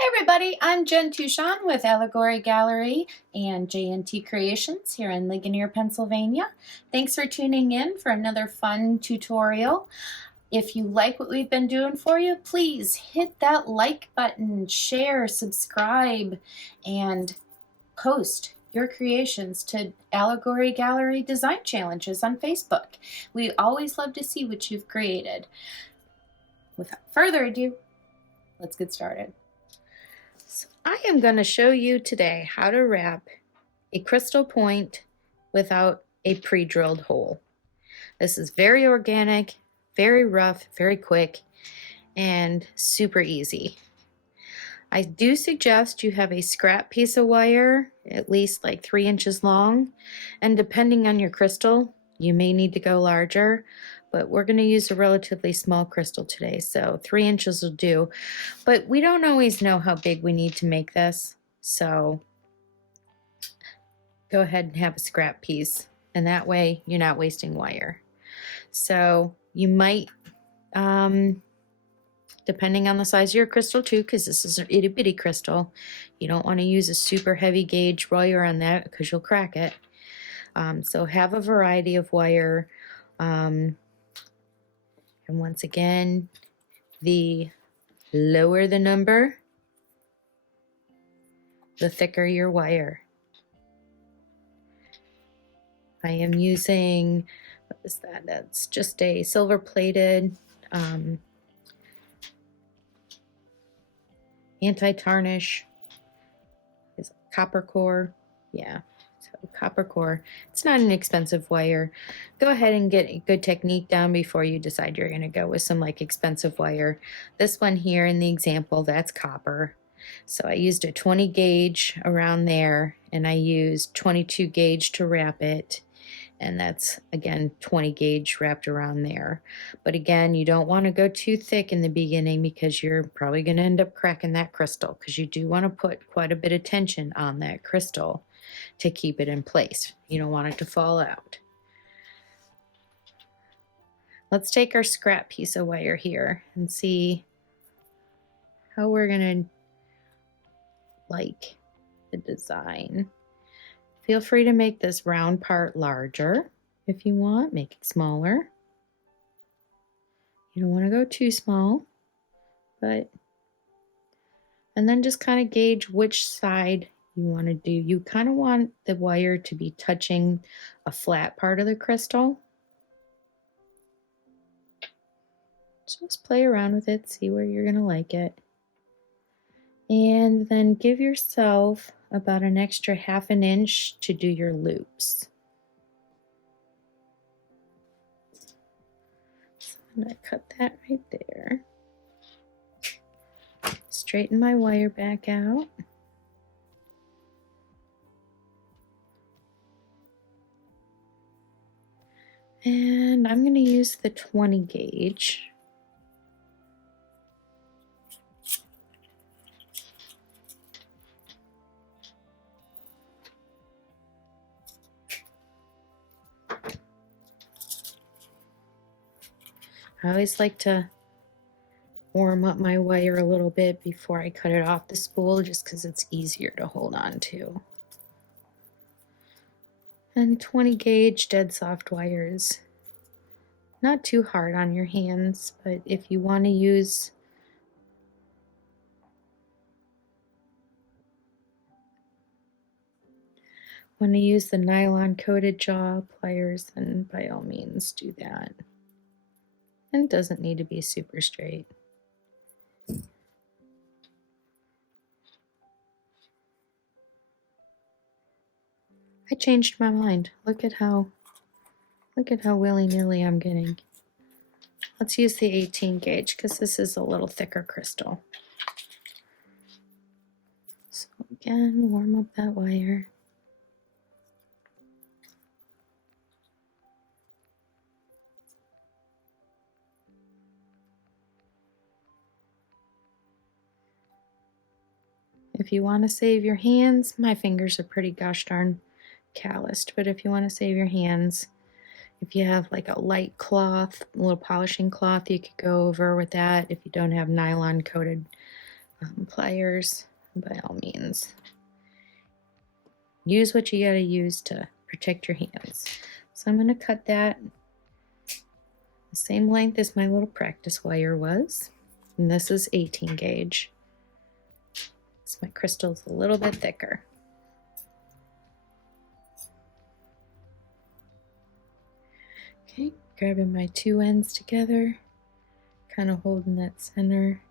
Hey everybody, I'm Jenn Tuschong with Allegory Gallery and JNT Creations here in Ligonier, Pennsylvania. Thanks for tuning in for another fun tutorial. If you like what we've been doing for you, please hit that like button, share, subscribe, and post your creations to Allegory Gallery Design Challenges on Facebook. We always love to see what you've created. Without further ado, let's get started. So I am going to show you today how to wrap a crystal point without a pre-drilled hole. This is very organic, very rough, very quick, and super easy. I do suggest you have a scrap piece of wire, at least like 3 inches long, and depending on your crystal, you may need to go larger, but we're going to use a relatively small crystal today, so 3 inches will do. But we don't always know how big we need to make this, so go ahead and have a scrap piece, and that way you're not wasting wire. So you might, depending on the size of your crystal too, because this is an itty bitty crystal, you don't want to use a super heavy gauge wire on that because you'll crack it. So have a variety of wire. And once again, the lower the number, the thicker your wire. I am using, what is that? That's just a silver plated anti-tarnish. Is copper core? Yeah. So copper core. It's not an expensive wire. Go ahead and get a good technique down before you decide you're going to go with some like expensive wire. This one here in the example, that's copper. So I used a 20 gauge around there, and I used 22 gauge to wrap it. And that's, again, 20 gauge wrapped around there. But again, you don't want to go too thick in the beginning because you're probably going to end up cracking that crystal, because you do want to put quite a bit of tension on that crystal to keep it in place. You don't want it to fall out. Let's take our scrap piece of wire here and see how we're going to like the design. Feel free to make this round part larger if you want. Make it smaller. You don't want to go too small, and then just kind of gauge which side you want to do. You kind of want the wire to be touching a flat part of the crystal. Just play around with it, see where you're going to like it. And then give yourself about an extra ½ inch to do your loops. So I'm going to cut that right there. Straighten my wire back out. And I'm going to use the 20 gauge. I always like to warm up my wire a little bit before I cut it off the spool, just because it's easier to hold on to. And 20 gauge dead soft wires. Not too hard on your hands, but if you want to use the nylon coated jaw pliers, then by all means do that. And it doesn't need to be super straight. I changed my mind. Look at how willy-nilly I'm getting. Let's use the 18 gauge because this is a little thicker crystal. So again, warm up that wire. If you want to save your hands, my fingers are pretty gosh darn calloused, but if you want to save your hands, if you have like a light cloth, a little polishing cloth, you could go over with that. If you don't have nylon coated pliers, by all means. Use what you gotta use to protect your hands. So I'm gonna cut that the same length as my little practice wire was. And this is 18 gauge. So my crystal's a little bit thicker. Okay, grabbing my two ends together, kind of holding that center.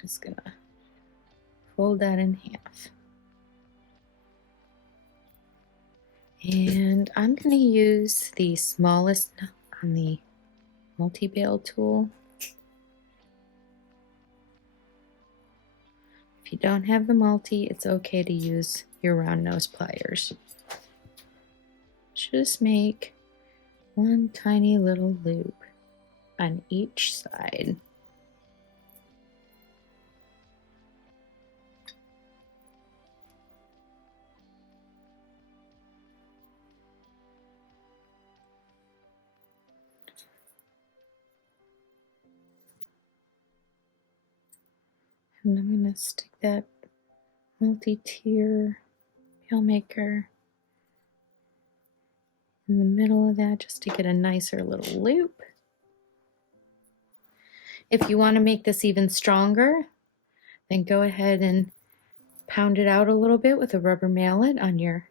Just gonna fold that in half. And I'm gonna use the smallest on the multi-bail tool. If you don't have the multi, it's okay to use your round nose pliers. Just make one tiny little loop on each side. And I'm going to stick that multi-tier pail maker in the middle of that just to get a nicer little loop. If you want to make this even stronger, then go ahead and pound it out a little bit with a rubber mallet on your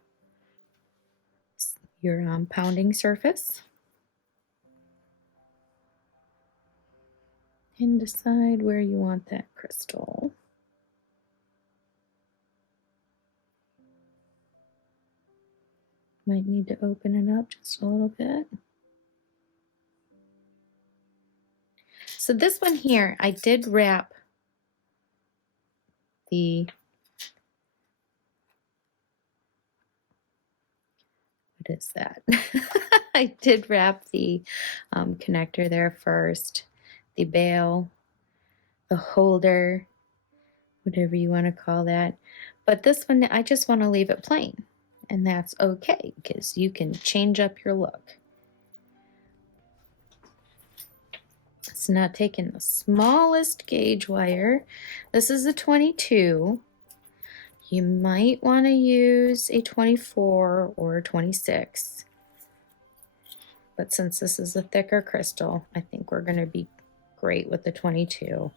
pounding surface. And decide where you want that crystal. Might need to open it up just a little bit. So this one here, I did wrap the, what is that? I did wrap the connector there first, the bail, the holder, whatever you want to call that. But this one, I just want to leave it plain. And that's okay, because you can change up your look. So now taking the smallest gauge wire, this is a 22. You might want to use a 24 or a 26. But since this is a thicker crystal, I think we're going to be great with the 22.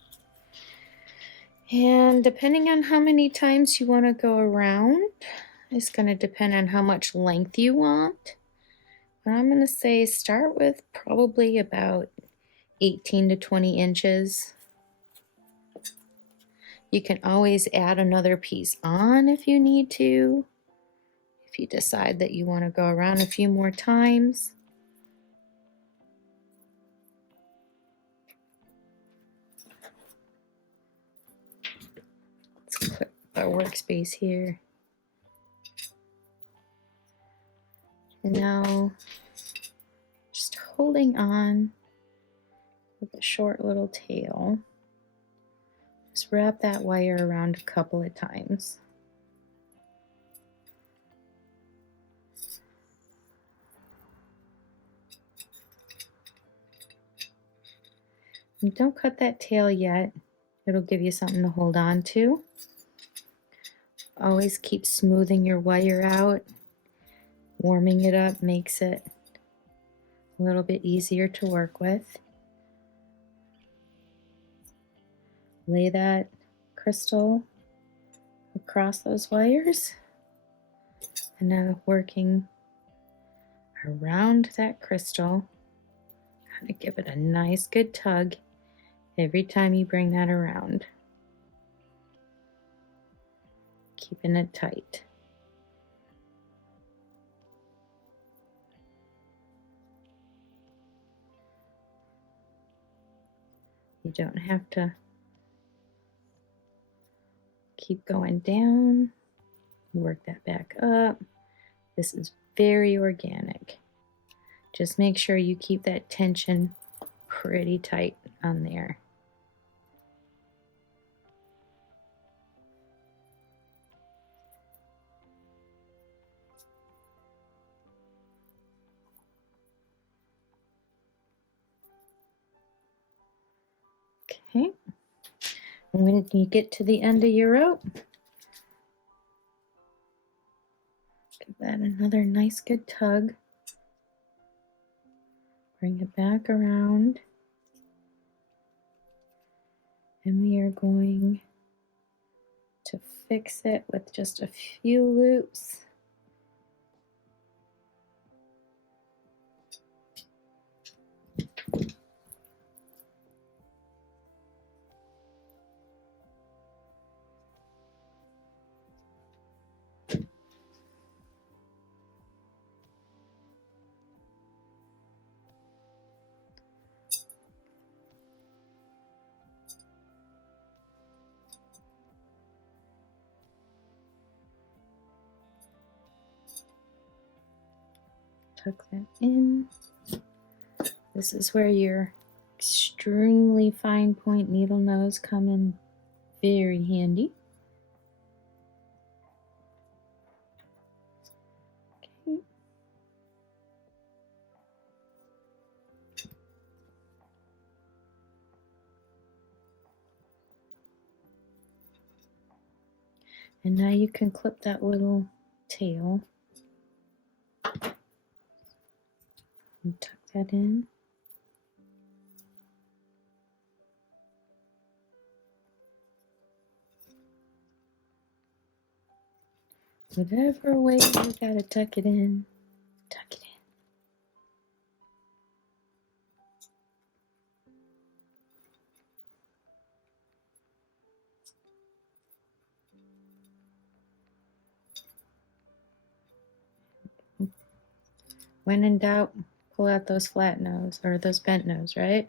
And depending on how many times you want to go around, it's going to depend on how much length you want. But I'm going to say start with probably about 18 to 20 inches. You can always add another piece on if you need to, if you decide that you want to go around a few more times. Let's click our workspace here. And now just holding on with a short little tail. Just wrap that wire around a couple of times. And don't cut that tail yet. It'll give you something to hold on to. Always keep smoothing your wire out. Warming it up makes it a little bit easier to work with. Lay that crystal across those wires. And now working around that crystal. Kind of give it a nice good tug every time you bring that around. Keeping it tight. You don't have to keep going down. Work that back up. This is very organic. Just make sure you keep that tension pretty tight on there. Okay. When you get to the end of your rope, give that another nice good tug. Bring it back around. And we are going to fix it with just a few loops. Tuck that in. This is where your extremely fine point needle nose come in very handy. Okay. And now you can clip that little tail and tuck that in. Whatever way you gotta tuck it in, tuck it in. When in doubt, pull out those flat nose or those bent nose, right?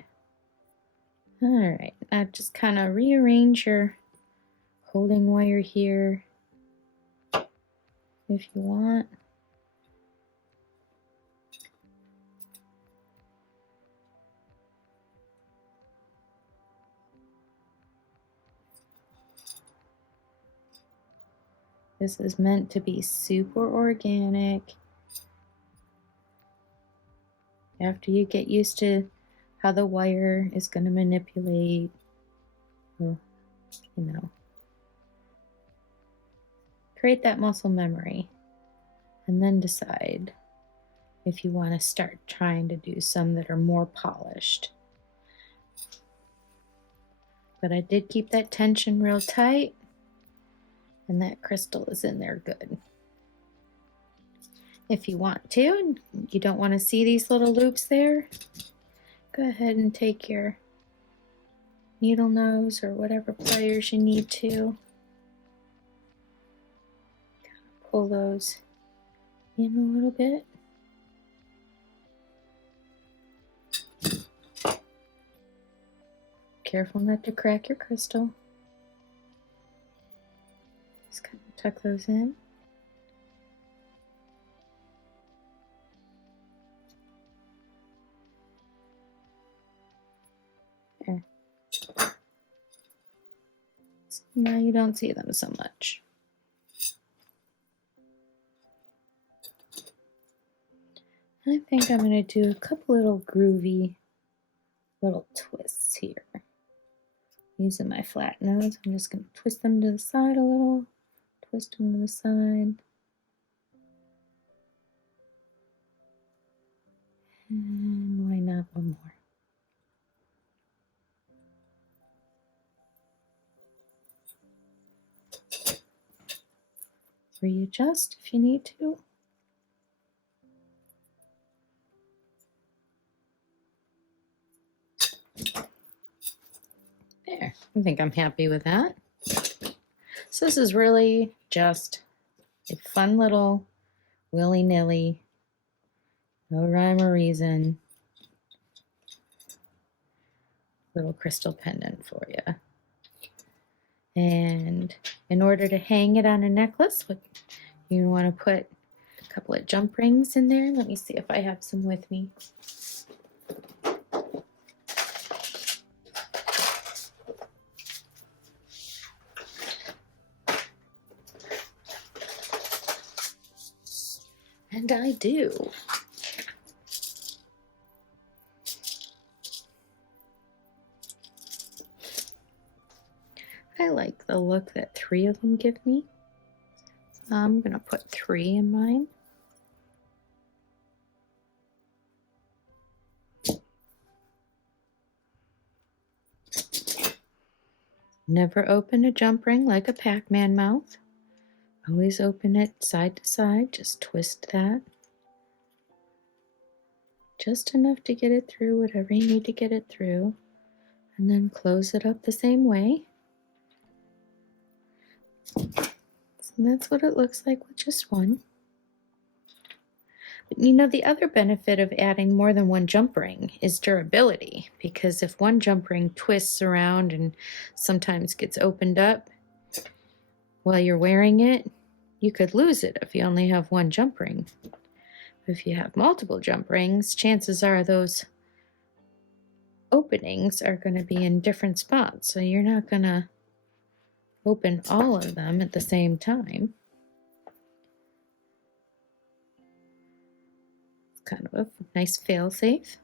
All right, now just kind of rearrange your holding wire here if you want. This is meant to be super organic. After you get used to how the wire is going to manipulate, well, you know, create that muscle memory and then decide if you want to start trying to do some that are more polished. But I did keep that tension real tight, and that crystal is in there good. If you want to, and you don't want to see these little loops there, go ahead and take your needle nose or whatever pliers you need to. Pull those in a little bit. Careful not to crack your crystal. Just kind of tuck those in. There. So now you don't see them so much. I think I'm going to do a couple little groovy little twists here. Using my flat nose, I'm just going to twist them to the side a little, twist them to the side. And why not one more? Readjust if you need to. There, I think I'm happy with that. So this is really just a fun little willy-nilly, no rhyme or reason, little crystal pendant for you. And in order to hang it on a necklace, you want to put a couple of jump rings in there. Let me see if I have some with me. And I do. I like the look that 3 of them give me. So I'm going to put 3 in mine. Never open a jump ring like a Pac-Man mouth. Always open it side to side. Just twist that. Just enough to get it through whatever you need to get it through. And then close it up the same way. So that's what it looks like with just one. But you know, the other benefit of adding more than one jump ring is durability, because if one jump ring twists around and sometimes gets opened up while you're wearing it, you could lose it if you only have one jump ring. If you have multiple jump rings, chances are those openings are going to be in different spots, so you're not going to open all of them at the same time. It's kind of a nice fail-safe.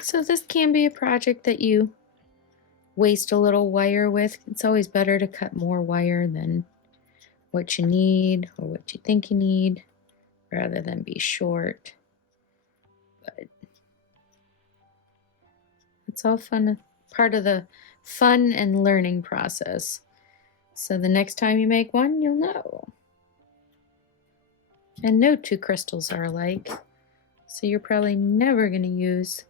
So this can be a project that you waste a little wire with. It's always better to cut more wire than what you need or what you think you need, rather than be short. But it's all fun, part of the fun and learning process. So the next time you make one, you'll know. And no 2 crystals are alike, so you're probably never going to use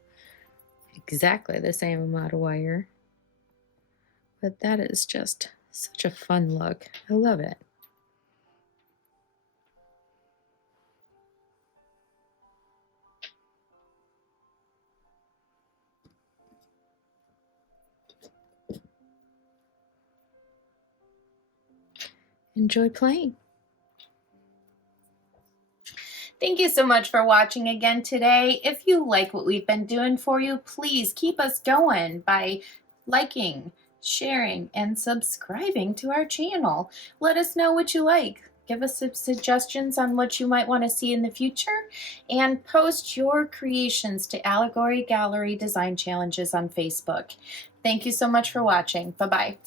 exactly the same amount of wire. But that is just such a fun look. I love it. Enjoy playing. Thank you so much for watching again today. If you like what we've been doing for you, please keep us going by liking, sharing, and subscribing to our channel. Let us know what you like. Give us some suggestions on what you might want to see in the future, and post your creations to Allegory Gallery Design Challenges on Facebook. Thank you so much for watching. Bye-bye.